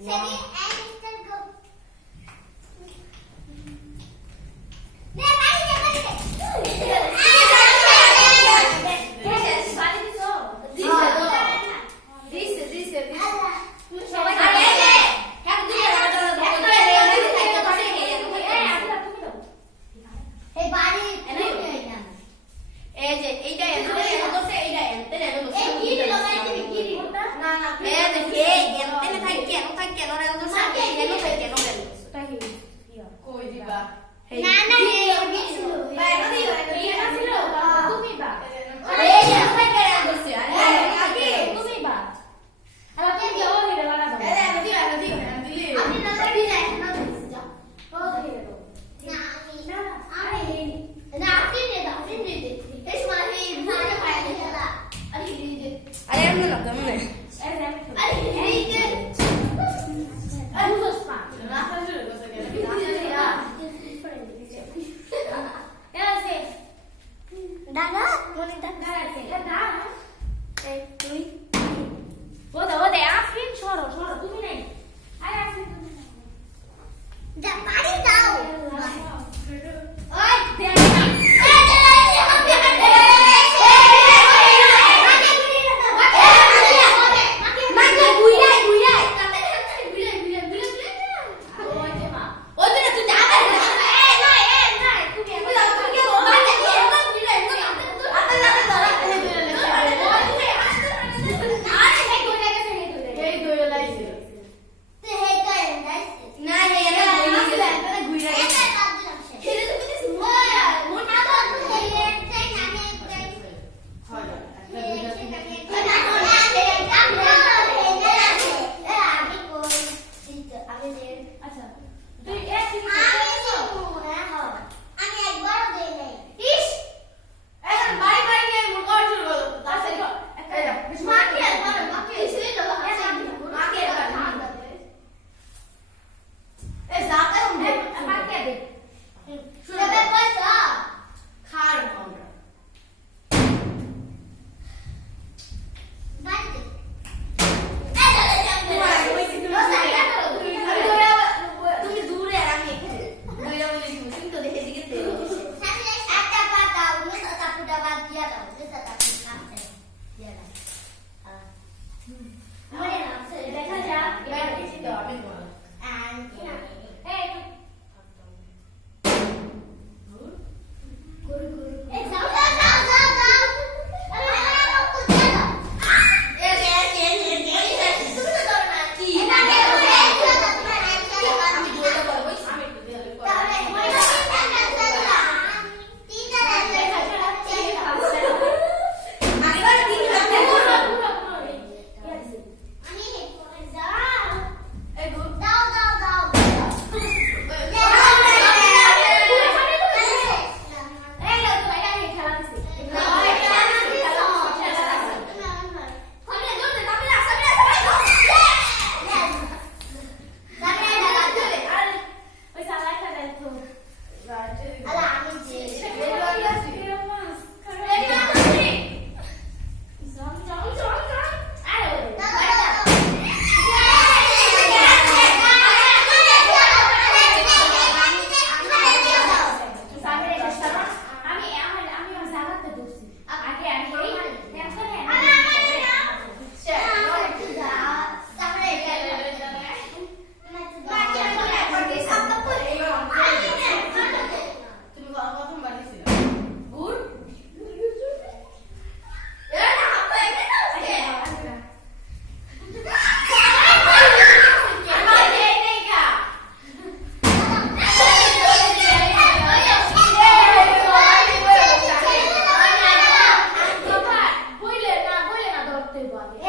Sẽ. কেন রেল তো সামনে গেল তাই কেন গেল কই দিবা না না they.